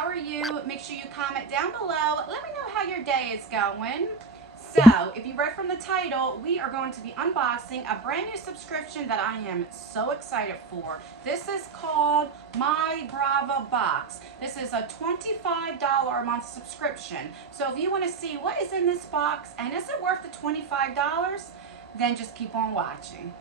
How are you? Make sure you comment down below. Let me know how your day is going. So, if you read from the title, we are going to be unboxing a brand new subscription that I am so excited for. This is called My Brava Box. This is a $25 a month subscription. So if you want to see what is in this box and is it worth the $25, then just keep on watching.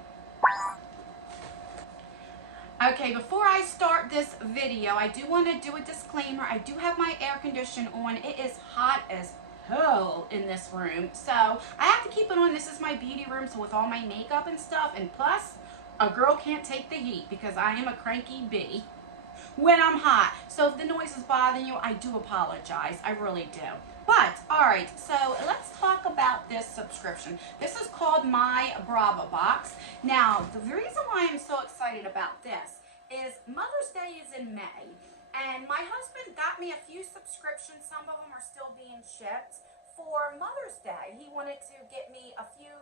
Okay, before I start this video, I do want to do a disclaimer. I do have my air conditioner on. It is hot as hell in this room, so I have to keep it on. This is my beauty room, so with all my makeup and stuff, and plus, a girl can't take the heat because I am a cranky bee when I'm hot. So if the noise is bothering you, I do apologize. I really do. But, alright, so let's talk about this subscription. This is called My Brava Box. Now, the reason why I'm so excited about this is Mother's Day is in May. And my husband got me a few subscriptions. Some of them are still being shipped. For Mother's Day, he wanted to get me a few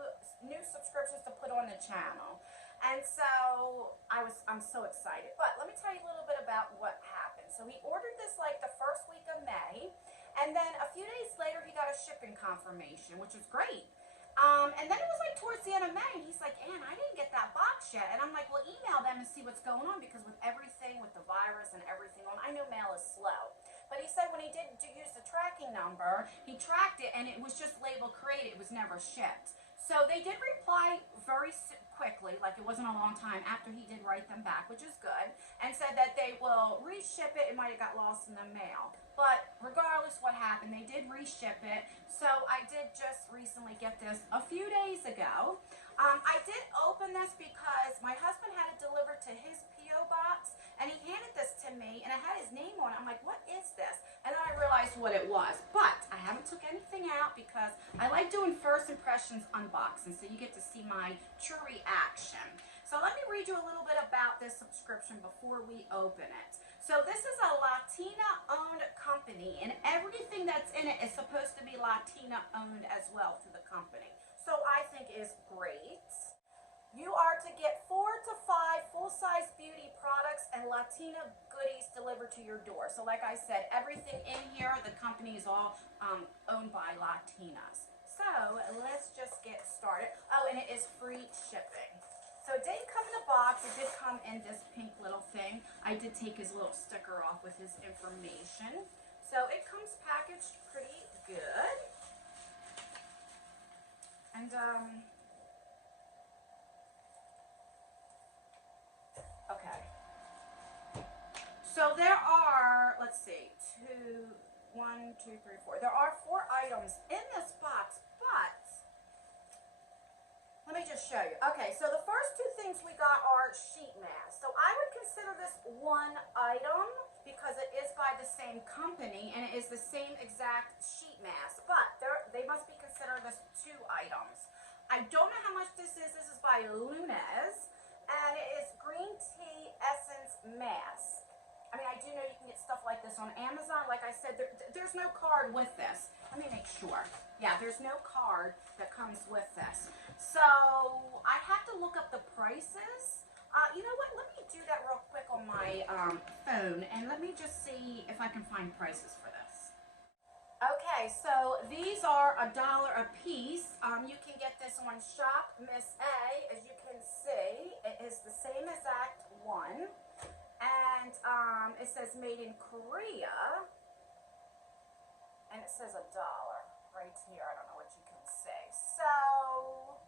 new subscriptions to put on the channel. And so I'm so excited. But let me tell you a little bit about what happened. So he ordered this like the first week of May. And then a few days later, he got a shipping confirmation, which was great. And then it was like towards the end of May, and he's like, Ann, I didn't get that box yet. And I'm like, well, email them and see what's going on, because with everything, with the virus and everything on, I know mail is slow. But he said when he did use the tracking number, he tracked it, and it was just labeled created. It was never shipped. So they did reply very quickly, like it wasn't a long time after he did write them back, which is good, and said that they will reship it. It might have got lost in the mail. But regardless what happened, they did reship it. So I did just recently get this a few days ago. I did open this because my husband had it delivered to his P.O. box, and he handed this to me, and it had his name on it. I'm like, what is this? And then I realized what it was. But I haven't took anything out because I like doing first impressions unboxing, so you get to see my true reaction. So let me read you a little bit about this subscription before we open it. So this is a Latina-owned company, and everything that's in it is supposed to be Latina-owned as well through the company. So I think is great. You are to get 4 to 5 full-size beauty products and Latina goodies delivered to your door. So like I said, everything in here, the company is all owned by Latinas. So let's just get started. Oh, and it is free shipping. So it didn't come in a box. It did come in this pink little thing. I did take his little sticker off with his information. So it comes packaged pretty good. And, okay. So there are, let's see, 1, 2, 3, 4. There are 4 items in this box, but let me just show you. Okay, so the first 2 things we got are sheet masks. So I would consider this one item because it is by the same company and it is the same exact sheet mask, but they must be considered as 2 items. I don't know how much this is. This is by Lunes, and it is green tea essence mask. I mean, I do know you can get stuff like this on Amazon. Like I said, there's no card with this. Let me make sure. Yeah, there's no card that comes with this. So I have to look up the prices. You know what? Let me do that real quick on my phone, and let me just see if I can find prices for this. Okay, so these are $1 a piece. You can get this on Shop Miss A. As you can see, it is the same exact one. And it says made in Korea. And it says $1 right here. I don't know what you can see. So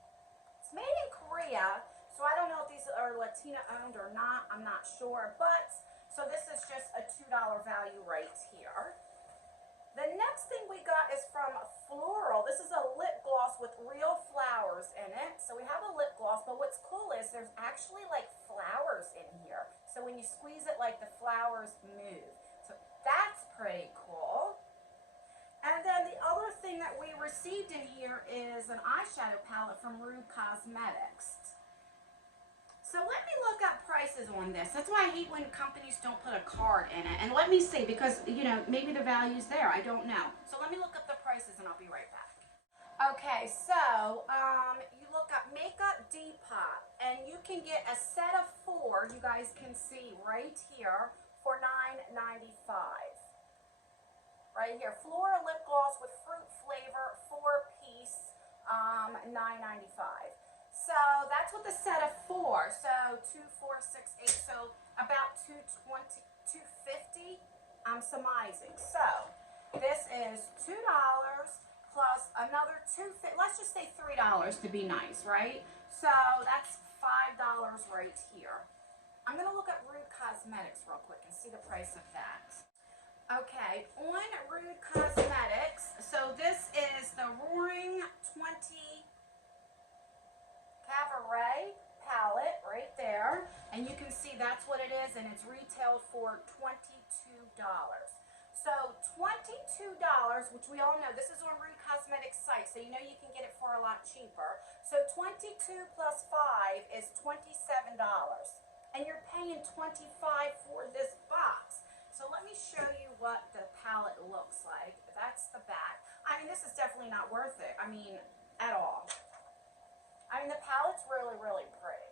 it's made in Korea. So I don't know if these are Latina owned or not. I'm not sure. But so this is just a $2 value right here. The next thing we got is from Floral. This is a lip gloss with real flowers in it. So we have a lip gloss, but what's cool is there's actually like flowers in here. So when you squeeze it, like the flowers move. So that's pretty cool. And then the other thing that we received in here is an eyeshadow palette from Rude Cosmetics. So let me look up prices on this. That's why I hate when companies don't put a card in it. And let me see, because, you know, maybe the value's there. I don't know. So let me look up the prices and I'll be right back. Okay, so you look up Makeup Depot, and you can get a set of 4, you guys can see right here, for $9.95. right here. Floral lip gloss with fruit flavor, 4-piece, $9.95. So that's what the set of 4. So 2, 4, 6, 8. So about 220, 250. I'm surmising. So this is $2 plus another $2. Let's just say $3 to be nice, right? So that's $5 right here. I'm gonna look at Rude Cosmetics real quick and see the price of that. Okay, on Rude Cosmetics, so this is the Roaring 20 Cabaret palette right there, and you can see that's what it is, and it's retailed for $22. So $22, which we all know, this is on Rude Cosmetics site, so you know you can get it for a lot cheaper. So 22 plus 5 is $27, and you're paying $25 for this box. So let me show you what the palette looks like. That's the back. I mean, this is definitely not worth it. I mean, at all. I mean, the palette's really, really pretty.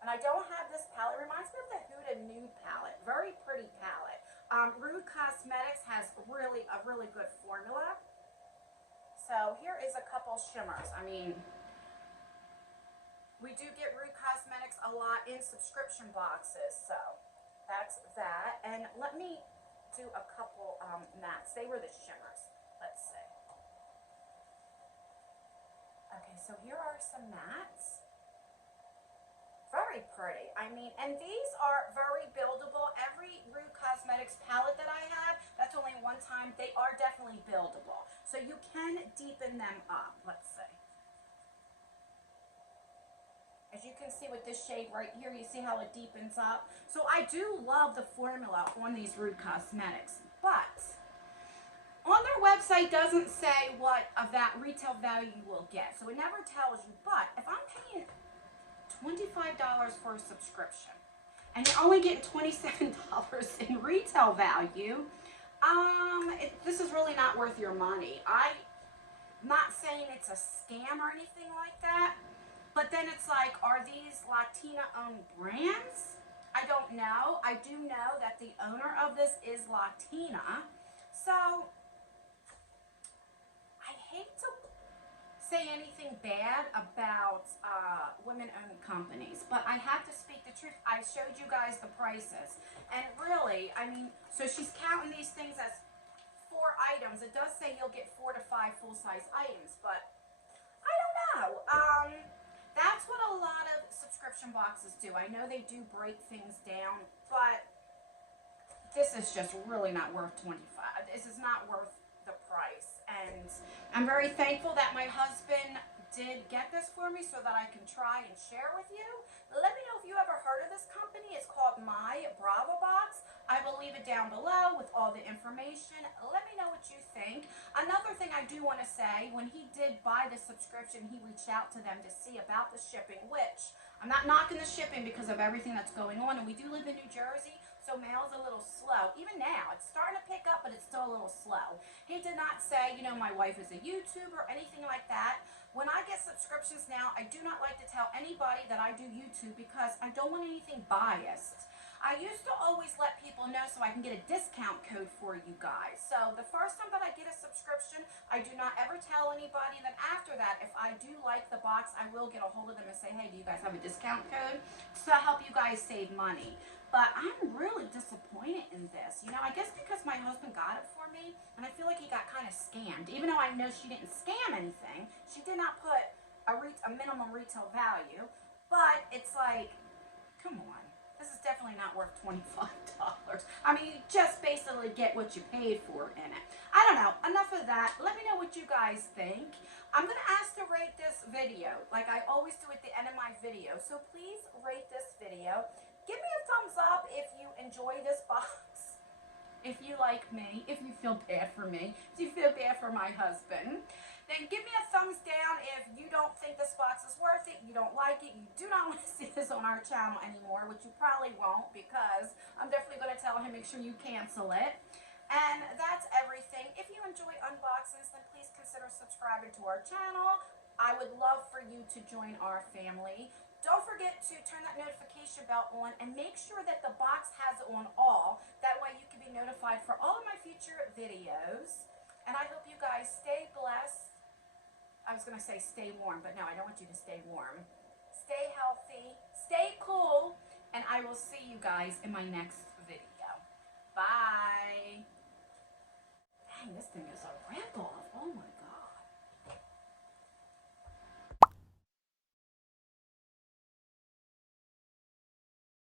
And I don't have this palette. It reminds me of the Huda Nude palette. Very pretty palette. Rude Cosmetics has a really good formula. So here is a couple shimmers. I mean, we do get Rude Cosmetics a lot in subscription boxes. So that's that. And let me do a couple mattes. They were the shimmers. Let's see. Okay, so here are some mattes. Very pretty. I mean, and these are very buildable. Every Rude Cosmetics palette that I have, that's only one time, they are definitely buildable. So you can deepen them up. Let's see. As you can see with this shade right here, you see how it deepens up. So I do love the formula on these Rude Cosmetics, but on their website doesn't say what of that retail value you will get. So it never tells you, but if I'm paying $25 for a subscription and you're only getting $27 in retail value, this is really not worth your money. I'm not saying it's a scam or anything like that, but then it's like, are these Latina owned brands? I don't know. I do know that the owner of this is Latina. So I hate to say anything bad about women-owned companies, but I have to speak the truth. I showed you guys the prices, and really, I mean, so she's counting these things as 4 items. It does say you'll get 4 to 5 full-size items, but I don't know. That's what a lot of subscription boxes do. I know they do break things down, but this is just really not worth $25. This is not worth the price, and I'm very thankful that my husband did get this for me so that I can try and share with you. Let me know if you ever heard of this company. It's called mybravabox. I will leave it down below with all the information. Let me know what you think. Another thing I do want to say, when he did buy the subscription, he reached out to them to see about the shipping, which I'm not knocking the shipping because of everything that's going on, and we do live in New Jersey, so mail's a little slow. Even now, it's starting to pick up, but it's still a little slow. He did not say, you know, my wife is a YouTuber or anything like that. When I get subscriptions now, I do not like to tell anybody that I do YouTube because I don't want anything biased. I used to always let people know so I can get a discount code for you guys. So the first time that I get a subscription, I do not ever tell anybody. And then after that, if I do like the box, I will get a hold of them and say, hey, do you guys have a discount code to help you guys save money? But I'm really disappointed in this. You know, I guess because my husband got it for me, and I feel like he got kind of scammed. Even though I know she didn't scam anything, she did not put a minimum retail value. But it's like, come on. This is definitely not worth $25. I mean, you just basically get what you paid for in it. I don't know. Enough of that. Let me know what you guys think. I'm going to ask to rate this video like I always do at the end of my video. So please rate this video. Give me a thumbs up if you enjoy this box. If you like me, if you feel bad for me, if you feel bad for my husband, then give me a thumbs down if you don't think this box is worth it, you don't like it, you do not want to see this on our channel anymore, which you probably won't because I'm definitely going to tell him, make sure you cancel it. And that's everything. If you enjoy unboxings, then please consider subscribing to our channel. I would love for you to join our family. Don't forget to turn that notification bell on and make sure that the box has it on all. That way you can be notified for all of my future videos. videos. And I hope you guys stay blessed. I was going to say stay warm, but no, I don't want you to stay warm. Stay healthy, stay cool, and I will see you guys in my next video. Bye. Dang, this thing is a rip.